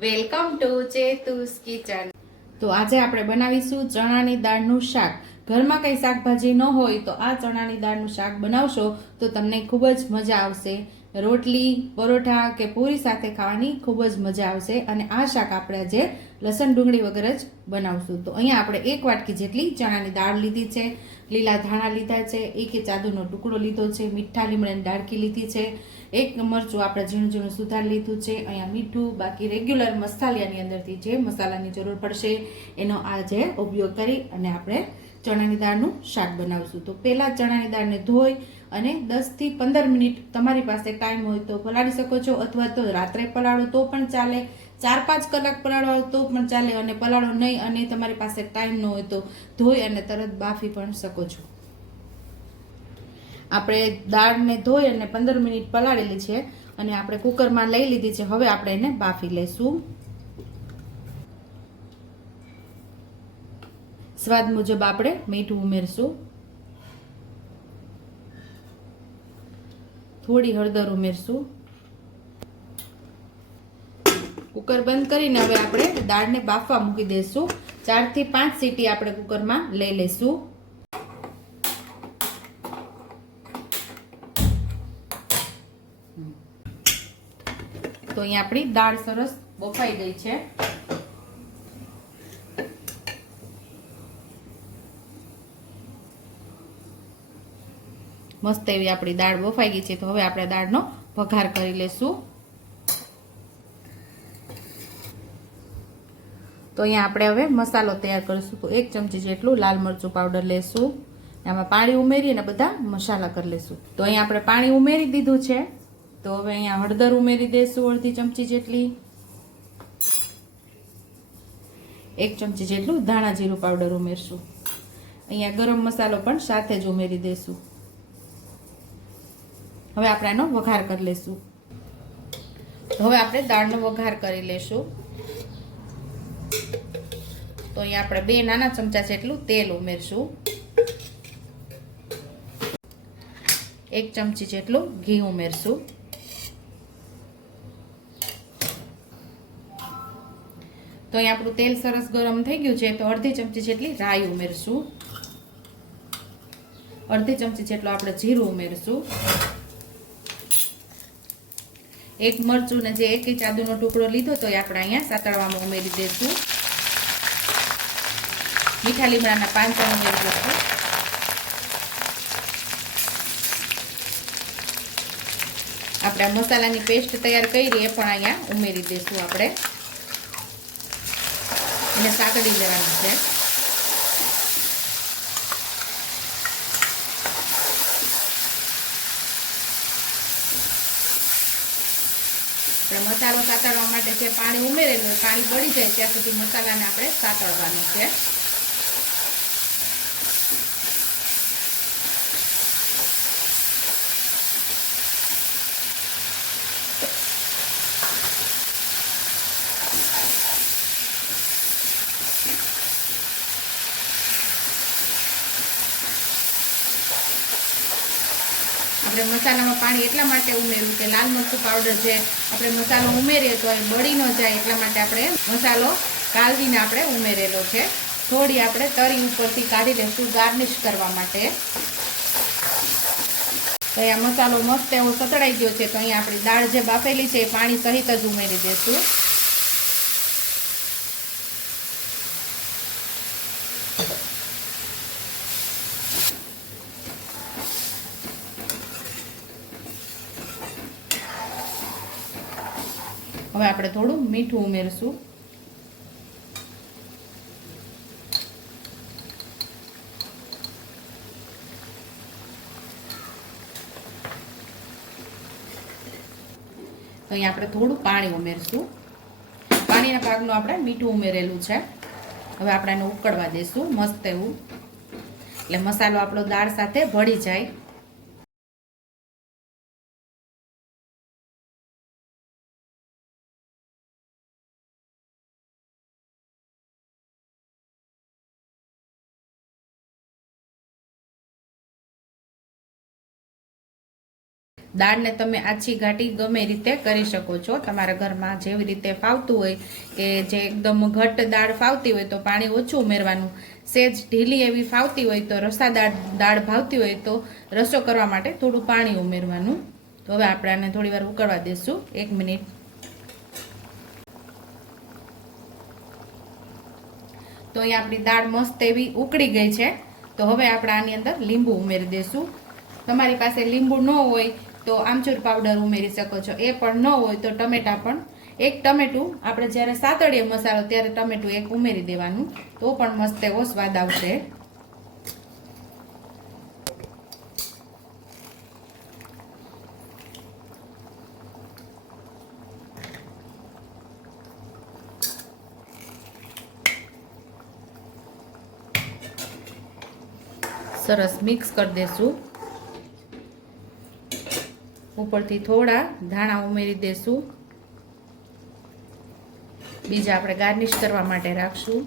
Welcome to ચેતુસ kitchen. તો આજે આપણે બનાવીશું ચણાની દાળનું શાક. ઘરમાં કંઈ શાકભાજી ન હોય તો આ ચણાની દાળનું શાક બનાવશો તો તમને ખૂબ જ મજા આવશે. રોટલી, પરોઠા કે પૂરી સાથે ખાવાની ખૂબ જ મજા આવશે અને આ શાક આપણે આજે લસણ ડુંગળી વગર જ બનાવશું. તો અહીંયા આપણે એક વાટકી જેટલી ચણાની દાળ લીધી છે, લીલા ધાણા લીધા છે, એક ઇંચ આદુનો ટુકડો લીધો છે, મીઠા લીમડાની ડાળકી લીધી છે, એક મરચું આપણે ઝીણું ઝીણું સુધાર લીધું છે, અહીંયા મીઠું, બાકી રેગ્યુલર મસાલિયાની અંદરથી જે મસાલાની જરૂર પડશે એનો આજે ઉપયોગ કરી અને આપણે ચણાની દાળનું શાક બનાવશું. તો પહેલાં ચણાની દાળને ધોઈ અને દસથી પંદર મિનિટ તમારી પાસે ટાઈમ હોય તો પલાળી શકો છો અથવા તો રાત્રે પલાળો તો પણ ચાલે, ચાર પાંચ કલાક પલાળો તો પણ ચાલે અને પલાળો નહીં અને તમારી પાસે ટાઈમ ન હોય તો ધોઈ અને તરત બાફી પણ શકો છો. આપણે દાળને ધોઈ અને પંદર મિનિટ પલાળેલી છે અને આપણે કુકરમાં લઈ લીધી છે. હવે આપણે એને બાફી લઈશું સ્વાદ મુજબ આપણે મીઠું ઉમેરશું. થોડી હળદર ઉમેરશું. કુકર બંધ કરીને હવે આપણે દાળને બાફવા મૂકી દઈશું ચારથી પાંચ સીટી આપણે કુકરમાં લઈ લઈશું તો અહીંયા આપણી દાળ સરસ બફાઈ ગઈ છે. મસ્ત એવી આપણી દાળ બફાઈ ગઈ છે, તો હવે આપણે દાળનો વઘાર કરી લેશું. તો અહીંયા આપણે હવે મસાલો તૈયાર કરીશું, તો એક ચમચી જેટલું લાલ મરચું પાવડર લેશું. આમાં પાણી ઉમેરી અને બધા મસાલા કરી લેશું. તો અહીંયા આપણે પાણી ઉમેરી દીધું છે, તો હવે અહીંયા હળદર ઉમેરી દઈશું અડધી ચમચી જેટલી. એક ચમચી જેટલું ધાણા જીરું પાવડર ઉમેરશું. અહીંયા ગરમ મસાલો પણ સાથે જ ઉમેરી દઈશું હવે આપણે એનો વઘાર કરી લઈશું હવે આપણે દાળનો વઘાર કરી લઈશું તો અહીંયા આપણે બે નાના ચમચા જેટલું તેલ ઉમેરશું. એક ચમચી જેટલું ઘી ઉમેરશું. તો અહીં આપણું તેલ સરસ ગરમ થઈ ગયું છે, તો અડધી ચમચી જેટલી રાઈ ઉમેરશું. અડધી ચમચી જેટલું આપણે જીરું ઉમેરશું. એક મરચું ને જે એક ઇંચ આદુનો ટુકડો લીધો તો એ આપણે અહીંયા સાતળવામાં ઉમેરી દઈશું મીઠા લીમડાના પાંચ ઉમેરી દઈશું આપણે મસાલાની પેસ્ટ તૈયાર કરી એ પણ અહીંયા ઉમેરી દઈશું આપણે. એને સાંકળી લેવાની છે. આપણે મસાલો સાતળવા માટે જે પાણી ઉમેરેલું પાણી બળી જાય ત્યાં સુધી મસાલાને આપણે સાતળવાનું છે. આપણે મસાલામાં પાણી એટલા માટે ઉમેર્યું કે લાલ મરચું પાવડર જે આપણે મસાલો ઉમેરીએ તો એ બળી ન જાય એટલા માટે આપણે મસાલો કાલવીને આપણે ઉમેરેલો છે. થોડી આપણે તરી ઉપરથી કાઢી લઈશું ગાર્નિશ કરવા માટે. તો અહીંયા મસાલો મસ્ત એવો સતળાઈ ગયો છે તો અહીંયા આપણી દાળ જે બાફેલી છે એ પાણી સહિત જ ઉમેરી દઈશું હવે આપણે થોડું મીઠું ઉમેરશું. અહીંયા આપણે થોડું પાણી ઉમેરશું. પાણીના ભાગનું આપણે મીઠું ઉમેરેલું છે. હવે આપણે એને ઉકળવા દઈશું મસ્ત એવું. એટલે મસાલો આપણો દાળ સાથે ભળી જાય. દાળને તમે આછી ઘાટી ગમે રીતે કરી શકો છો. તમારા ઘરમાં જેવી રીતે ફાવતું હોય કે જે એકદમ ઘટ દાળ ફાવતી હોય તો પાણી ઓછું ઉમેરવાનું. સેજ ઢીલી એવી ફાવતી હોય તો રસા દાળ ભાવતી હોય તો રસો કરવા માટે થોડું પાણી ઉમેરવાનું. તો હવે આપણે આને થોડી વાર ઉકળવા દઈશું એક મિનિટ. તો અહીંયા આપણી દાળ મસ્ત એવી ઉકળી ગઈ છે. તો હવે આપણે આની અંદર લીંબુ ઉમેરી દઈશું તમારી પાસે લીંબુ ન હોય તો આમચૂર પાવડર ઉમેરી શકો છો. એ પણ ન હોય તો ટમેટા પણ. એક ટમેટું, આપણે જ્યારે સાતળીએ મસાલો, ત્યારે ટમેટું એક ઉમેરી દેવાનું. તો પણ મસ્ત એવો સ્વાદ આવશે. સરસ મિક્સ કરી દેશું. ઉપરથી થોડા ધાણા ઉમેરી દેશું. બીજા આપણે ગાર્નિશ કરવા માટે રાખશું.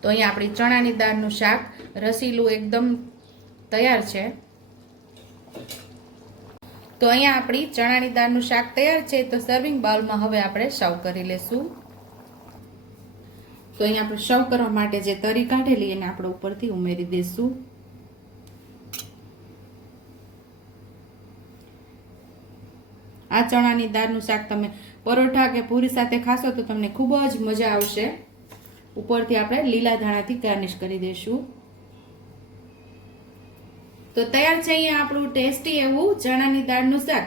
તો અહીંયા આપણી ચણાની દાળનું શાક રસીલું એકદમ તૈયાર છે. તો અહીંયા આપણી ચણાની દાળનું શાક તૈયાર છે તો સર્વિંગ બાઉલમાં હવે આપણે સર્વ કરી લેશું. તો અહીંયા આપણે સર્વ કરવા માટે જે તરી કાઢેલી એને આપણે ઉપરથી ઉમેરી દઈશું આ ચણાની દાળનું શાક તમે પરોઠા કે પૂરી સાથે ખાશો તો તમને ખૂબ જ મજા આવશે. ઉપરથી આપણે લીલા ધાણાથી ગાર્નિશ કરી દઈશું તો તૈયાર છે અહીંયા આપણું ટેસ્ટી એવું ચણાની દાળનું શાક.